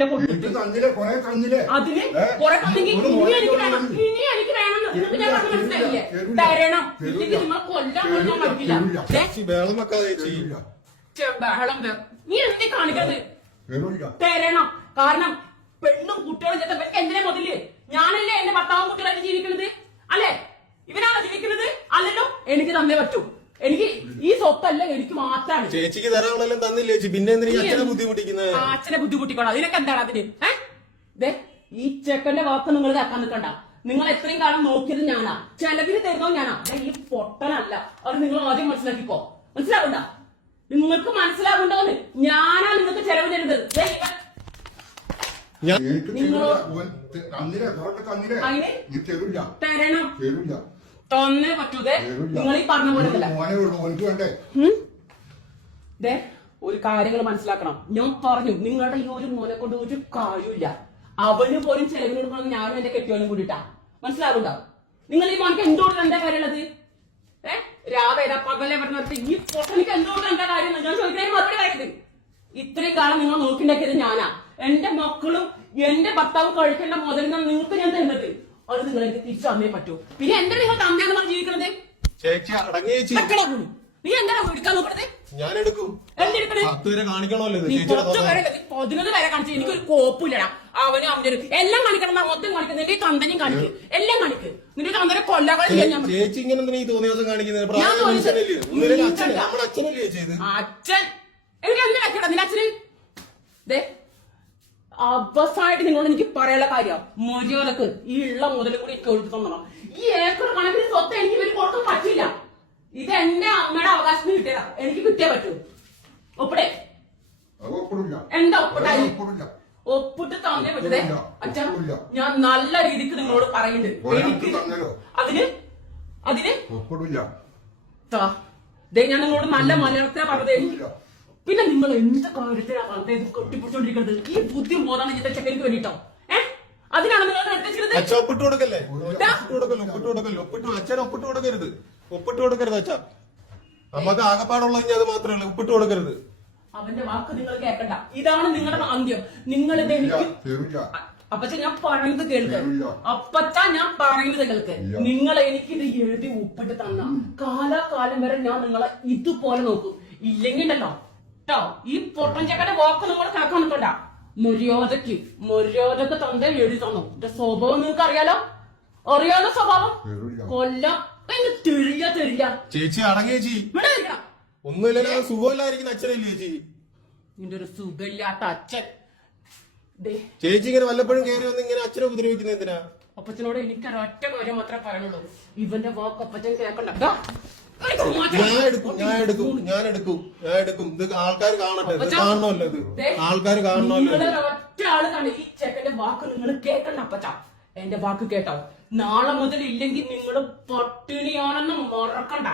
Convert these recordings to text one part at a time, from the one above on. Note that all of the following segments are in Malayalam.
അതിന് കുറെ ഇനി എനിക്ക് വേണം, ഇനി എനിക്ക് വേണം. ഞാൻ പറഞ്ഞ മനസ്സിലായില്ലേ? തരണം, ഇല്ലെങ്കിൽ നിങ്ങൾ കൊല്ലാൻ കൊടുക്കാൻ പറ്റില്ല. ബഹളം നീ എന്തി കാണിക്കരുത്. തരണം. കാരണം പെണ്ണും കുട്ടികളും ചേർത്ത എന്തിനാ മുതല്? ഞാനല്ലേ എന്റെ ഭർത്താവും കുട്ടികളായിട്ട് ജീവിക്കുന്നത്? അല്ലെ? ഇവനാണോ ജീവിക്കുന്നത്? അല്ലല്ലോ. എനിക്ക് തന്നേ പറ്റൂ. എനിക്ക് ഈ സ്വത്തല്ല, എനിക്ക് മാത്രമാണ്. ചേച്ചിക്ക് തരാണെല്ലാം തന്നില്ലേ ചേച്ചി, പിന്നെ അച്ഛനെ ബുദ്ധിമുട്ടിക്കുന്നത്? അച്ഛനെ ബുദ്ധിമുട്ടിക്കോളാം. അതിനൊക്കെ എന്താണ് അതിന്? ഈ ചെക്കന്റെ വാക്ക് നിങ്ങൾ ഇതാക്കാൻ നിൽക്കണ്ട. നിങ്ങൾ എത്രയും കാലം നോക്കിയത് ഞാനാ, ചെലവിന് തരുന്നോ ഞാനാ. ഈ പൊട്ടനല്ല. അത് നിങ്ങൾ ആദ്യം മനസ്സിലാക്കിക്കോ. മനസ്സിലാവണ്ട? നിങ്ങൾക്ക് മനസ്സിലാവുണ്ടോന്ന്? ഞാനാ നിങ്ങൾക്ക് ചെലവ് തരുന്നത്. തരണം. തന്നേ പറ്റൂതേ. നിങ്ങൾ ഈ പറഞ്ഞ പോലെ ഒരു കാര്യങ്ങൾ മനസ്സിലാക്കണം. ഞാൻ പറഞ്ഞു, നിങ്ങളുടെ ഈ ഒരു മോനെ കൊണ്ട് ഒരു കാര്യമില്ല. അവന് പോലും ചെലവിനെടുക്കണം. ഞാനും എന്റെ കെട്ടിയോനും കൂടിട്ടാ. മനസ്സിലാവുണ്ടോ? നിങ്ങൾ ഈ മോനക്ക് എന്തുകൊണ്ട് എന്താ കാര്യമുള്ളത്? രാവേര പകലെ പറഞ്ഞിട്ട് ഈ പൊട്ടനിക്ക് എന്തുകൊണ്ട് എന്താ കാര്യം? ഞാൻ ചോദിക്കാൻ മറുപടി പറയുന്നത്. ഇത്രയും കാലം നിങ്ങൾ നോക്കിണ്ടാക്കിയത് ഞാനാ. എന്റെ മക്കളും എന്റെ ഭർത്താവും കഴിക്കേണ്ട മുതലിനാണ് നിങ്ങൾക്ക് ഞാൻ തരുന്നത്. അത് നിങ്ങൾ എനിക്ക് തിരിച്ചു തന്നേ പറ്റൂ. പിന്നെ എന്താ നിങ്ങൾ തന്നെയാണ് പറഞ്ഞ് ജീവിക്കുന്നത്? നീ എന്താണ് എടുക്കാൻ നോക്കണത്? ഞാൻ എടുക്കും. കാണിക്കണമല്ലോ. 11 വരെ കാണിച്ചു. എനിക്കൊരു കോപ്പില്ലടാ. അവനും അവന്റെ എല്ലാം കാണിക്കണം. മൊത്തം കാണിക്കും. നിന്റെ തന്തനും കാണിക്കും. എല്ലാം കാണിക്കും. നിന്റെ തന്തനെ കൊല്ലാതെ ചേച്ചി ഇങ്ങനെ കാണിക്കുന്നത്? അച്ഛൻ എനിക്ക് എന്തിനാ നിന്റെ അച്ഛന്? അവസായിട്ട് നിങ്ങളോട് എനിക്ക് പറയാനുള്ള കാര്യം, മര്യാദക്ക് ഈ ഉള്ള മുതലും കൂടി എനിക്ക് ഒഴിച്ചു തന്നണം. ഈ ഏക്കർ കണക്കിന് സ്വത്ത് എനിക്ക് ഇവര് കൊടുക്കാൻ പറ്റില്ല. ഇത് എന്റെ അമ്മയുടെ അവകാശത്തിന് കിട്ടിയതാ. എനിക്ക് കിട്ടിയേ പറ്റൂ. ഒപ്പിടേ? എന്താ ഒപ്പിട്ടായി? ഒപ്പിട്ട് തന്നേ പറ്റേ. അച്ഛാ, ഞാൻ നല്ല രീതിക്ക് നിങ്ങളോട് പറയുന്നുണ്ട്. എനിക്ക് അതിന് ഞാൻ നിങ്ങളോട് നല്ല മലയാളത്തിനെ പറഞ്ഞത്. പിന്നെ നിങ്ങൾ എന്ത് കാര്യത്തിലാണ് അദ്ദേഹം കെട്ടിപ്പിടിച്ചോണ്ടിരിക്കുന്നത്? ഈ ബുദ്ധി ബോധാണ് ഇതിന്റെ ചെക്കനിക്ക് വേണ്ടിട്ടോ. അതിനാണ് നിങ്ങൾ ഒപ്പിട്ട് കൊടുക്കരുത്. ഒപ്പിട്ട് കൊടുക്കരുത് അച്ഛാ. നമുക്ക് ആകപ്പാടുള്ള അത് മാത്രമല്ല, ഒപ്പിട്ട് കൊടുക്കരുത്. അവന്റെ വാക്ക് നിങ്ങൾ കേൾക്കണ്ട. ഇതാണ് നിങ്ങളുടെ അന്ത്യം. നിങ്ങൾ ഇത് എനിക്ക് അപ്പച്ച ഞാൻ പറയുന്നത് കേൾക്ക്. അപ്പച്ച ഞാൻ പറയുന്നത് കേൾക്ക്. നിങ്ങൾ എനിക്കിത് എഴുതി ഒപ്പിട്ട് തന്ന കാലാകാലം വരെ ഞാൻ നിങ്ങളെ ഇതുപോലെ നോക്കും. ഇല്ലെങ്കിൽ ഉണ്ടല്ലോ കേട്ടോ, ഈ പൊട്ടൻ ചെക്കന്റെ വാക്ക് നിങ്ങൾ കേൾക്കാൻ നിൽക്കണ്ട. മര്യാദക്ക് തന്ത എഴുതി തന്നു. എന്റെ സ്വഭാവം നിങ്ങൾക്ക് അറിയാലോ. അറിയാലോ സ്വഭാവം. കൊല്ലം തരില്ല. ചേച്ചി അടങ്ങേച്ചി. ഒന്നുമില്ല, സുഖമില്ലായിരിക്കുന്ന അച്ഛനല്ലേ ചേച്ചി? നിന്റെ ഒരു സുഖമില്ലാത്ത അച്ഛൻ. ചേച്ചി ഇങ്ങനെ വല്ലപ്പോഴും കയറി വന്ന് ഇങ്ങനെ അച്ഛനെ ഉപദ്രവിക്കുന്ന എന്തിനാ? അപ്പച്ചനോട് എനിക്കൊരൊറ്റ കാര്യം മാത്രമേ പറയാനുള്ളൂ. ഇവന്റെ വാക്ക് അപ്പച്ചൻ കേൾക്കണ്ട. ഞാൻ എടുക്കും. ഇത് ആൾക്കാർ കാണട്ടെ. കാണണമല്ലോ, ഇത് ആൾക്കാർ കാണണമല്ലോ. ഒറ്റ ആള് കാണും. ഈ ചെക്കന്റെ വാക്ക് നിങ്ങൾ കേൾക്കണ്ട അപ്പച്ച. എന്റെ വാക്ക് കേട്ടോ. നാളെ മുതൽ ഇല്ലെങ്കിൽ നിങ്ങൾ പട്ടിണിയാണെന്ന് മറക്കണ്ട.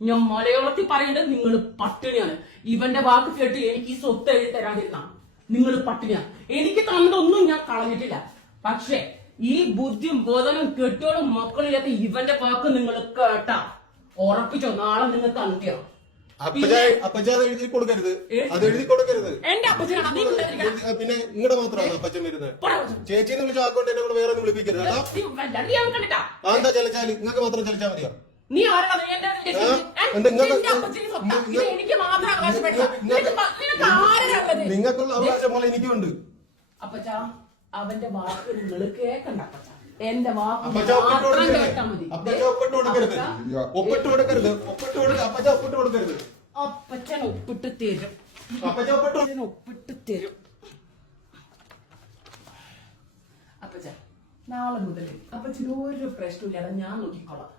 ഞാൻ മലയാളത്തിൽ പറയേണ്ടത് നിങ്ങൾ പട്ടിണിയാണ്. ഇവന്റെ വാക്ക് കേട്ട് എനിക്ക് ഈ സ്വത്ത് എഴുതി തരാതിരുന്ന നിങ്ങൾ പട്ടിണിയാണ്. എനിക്ക് തന്നതൊന്നും ഞാൻ കളഞ്ഞിട്ടില്ല. പക്ഷെ ഈ ബുദ്ധിയും ബോധനും കെട്ടോടും മക്കളില്ലാത്ത ഇവന്റെ വാക്ക് നിങ്ങൾ കേട്ടാ ഉറപ്പിച്ചോ, നാളെ നിങ്ങൾക്ക് അന്ത്യം. എഴുതി കൊടുക്കരുത്. അത് എഴുതി കൊടുക്കരുത്. എന്റെ അപ്പച്ചനാണ്. പിന്നെ നിങ്ങളുടെ മാത്രമാണ് അപ്പച്ചൻ വരുന്നത്. ചേച്ചിന്ന് വിളിച്ച ആക്കോട്ടെ എന്നെ വേറെ വിളിപ്പിക്കരുത്. എന്താ ചലച്ചാല് നിങ്ങൾക്ക് മാത്രം ചലിച്ചാൽ മതിയോ? നീ നിങ്ങൾക്കുള്ള അവകാശം പോലെ എനിക്കുണ്ട്. അപ്പച്ച അവന്റെ വാക്ക് നിങ്ങൾ കേൾക്കണ്ട. അപ്പച്ച എന്റെ വാക്ക് ഒപ്പിട്ട് കൊടുക്കരുത്. അപ്പച്ചൻ ഒപ്പിട്ട് തരും. അപ്പച്ച നാളെ മുതൽ അപ്പച്ചന് ഒരു പ്രശ്നമില്ലാതെ ഞാൻ നോക്കിക്കോളാം.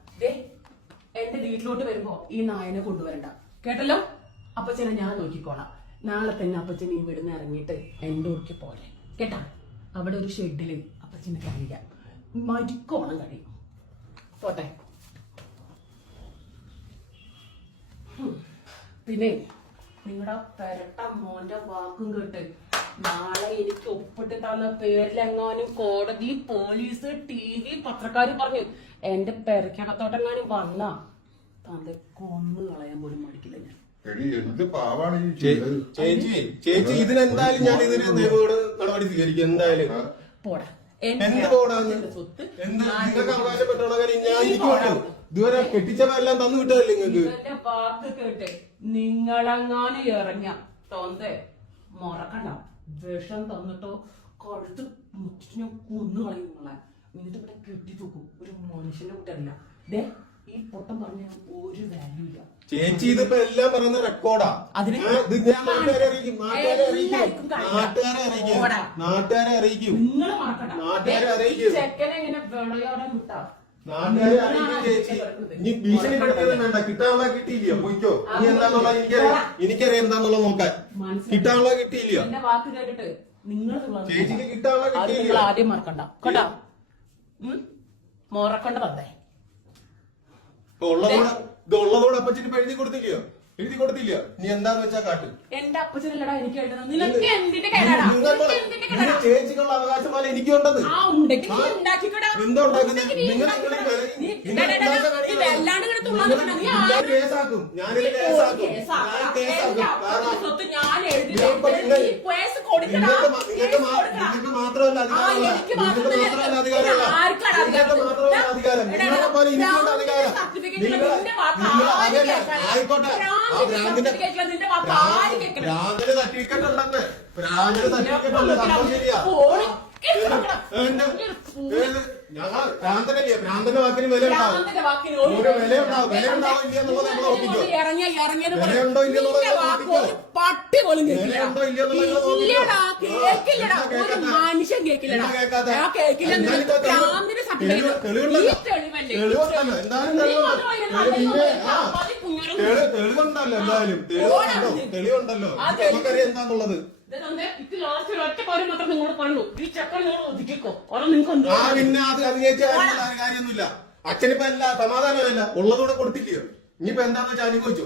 എന്റെ വീട്ടിലോട്ട് വരുമ്പോ ഈ നായനെ കൊണ്ടുവരണ്ട, കേട്ടല്ലോ? അപ്പച്ചനെ ഞാൻ നോക്കിക്കോളാം. നാളെ തന്നെ അപ്പച്ചൻ ഈ വീടിന്ന് ഇറങ്ങിയിട്ട് എന്റെ ഊർക്ക് പോലെ കേട്ടാ. അവിടെ ഒരു ഷെഡില് അപ്പച്ചന് കഴിയാം. മരിക്കോണം കഴിയും. പോട്ടെ. പിന്നെ നിങ്ങളുടെ പെരട്ട മോന്റെ വാക്കും കേട്ട് നാളെ എനിക്ക് ഒപ്പിട്ട് തന്ന പേരിലെങ്ങാനും കോടതി, പോലീസ്, TV, പത്രക്കാര് പറഞ്ഞു എന്റെ പെരക്കകത്തോട്ടെങ്ങാനും വന്നാ തന്റെ കൊന്നു കളയാൻ പോലും മടിക്കില്ല ഞാൻ. എടി എന്ത് പാവാണ് ഈ ചെയ്തത്. ചേച്ചി ഇതിനെന്തായാലും ഞാൻ ഇതിന് നിയമോട് നടപടി സ്വീകരിക്കും എന്തായാലും. പോടാ എന്ത് പോടാന്ന് എന്ത് നിങ്ങൾക്ക് അവകാശപ്പെട്ടോണ കാര്യം ഞാൻ എനിക്കുണ്ടോ? ഇതുവരെ കെട്ടിച്ചവരെല്ലാം തന്നു വിട്ടതല്ലേ നിങ്ങൾക്ക്? എന്റെ വാക്ക് കേട്ടെ നിങ്ങളെങ്ങാനും ഇറങ്ങ തൊന്തേ മറക്കണ്ട. വിഷം തന്നിട്ടോ കഴുത്ത് മുറ്റിട്ട് ഞാൻ കൊന്നു കളയും നിങ്ങളെ. എന്നിട്ട് ഇവിടെ കെട്ടി തൂക്കും. ഒരു മനുഷ്യന്റെ കുട്ടല്ല. ദേ ഈ പൊട്ടം പറഞ്ഞ ഒരു വാല്യൂ ഇല്ല. ചേച്ചി ഇതിപ്പോ എല്ലാം പറയുന്ന റെക്കോർഡാ. അതിന് നാട്ടുകാരെ അറിയിക്കും. നിങ്ങൾ മറക്കണ്ട. നാട്ടുകാരെ അറിയിക്കും. ചെക്കനെ ഇങ്ങനെ വിളയോടെ വിട്ടാ നാട്ടുകാരെ അറിയിക്കും ചേച്ചി. ഇനി ഭീഷണിപ്പെടുത്തിയൊന്നും വേണ്ട. കിട്ടാനുള്ള കിട്ടിയില്ലയോ? പോയിക്കോ. ഇനി എന്താന്നുള്ളത് എനിക്കറിയാം എന്താന്നുള്ളത് നോക്കാൻ. കിട്ടാനുള്ള കിട്ടിയില്ലയോ? എന്റെ വാക്ക് കേട്ടിട്ട് നിങ്ങൾ ചേച്ചിക്ക് കിട്ടാനുള്ള നിങ്ങൾ കിട്ടിയില്ല. ആദ്യം മറക്കണ്ട കേട്ടാ. മറക്കണ്ട തന്നെ. ഉള്ളതോടെ അപ്പച്ചന് എഴുതി കൊടുത്തില്ലയോ? എഴുതി കൊടുത്തില്ല. നീ എന്താന്ന് വെച്ചാ കാട്ട്. എന്റെ അപ്പച്ചനല്ലടാ എനിക്ക് എഴുതുന്നത്. നിനക്ക് എന്തിന്റെ കേടാടാ? ചേച്ചിക്കുള്ള അവകാശം പോലെ എനിക്കുണ്ടെന്ന്. ആ ഉണ്ടെങ്കിൽ നീ ഉണ്ടാക്കിക്കോടാ. എന്താ ഉണ്ടാക്കുന്നത്? നിങ്ങൾ കേസാക്കും. ഞാനിത് കേസാക്കും. സ്വത്ത് ഞാൻ എഴുതി നിങ്ങൾക്ക് മാത്രമല്ല അധികാരമല്ല. അധികാരം നിങ്ങളെ പോലെ എനിക്കുണ്ട് അധികാരം. ആയിക്കോട്ടെ. ആ ഭ്രാന്തിന്റെ സർട്ടിഫിക്കറ്റ് ഉണ്ടെന്ന്. ഭ്രാന്തിന്റെ സർട്ടിഫിക്കറ്റ് ഉണ്ട്. സംഭവം ശരിയാ. ഞങ്ങൾ ഭ്രാന്തനല്ലേ? ഭ്രാന്തന്റെ വാക്കിന് വില ഉണ്ടാവും. ഒരു വില ഉണ്ടാവും. വില ഉണ്ടാവും ഇല്ല എന്നുള്ളത് നമ്മൾ ഉറപ്പിക്കും. വില ഉണ്ടോ ഇല്ല എന്നുള്ളത് പട്ടി പോലും വില ഉണ്ടോ ഇല്ല എന്നുള്ളത് മനുഷ്യൻ കേക്കില്ലടാ. തെളിവുണ്ടല്ലോ. എന്തായാലും തെളിവുണ്ടല്ലോ. എന്തായാലും തെളിവുണ്ടല്ലോ. നമുക്കറിയാം എന്താന്നുള്ളത്. പിന്നെ അത് കാര്യമൊന്നുമില്ല. അച്ഛനിപ്പോ അല്ല സമാധാനമല്ല. ഉള്ളതൂടെ കൊടുത്തില്ലയോ? ഇനിയിപ്പോ എന്താന്ന് വെച്ചാൽ അനുഭവിച്ചോ.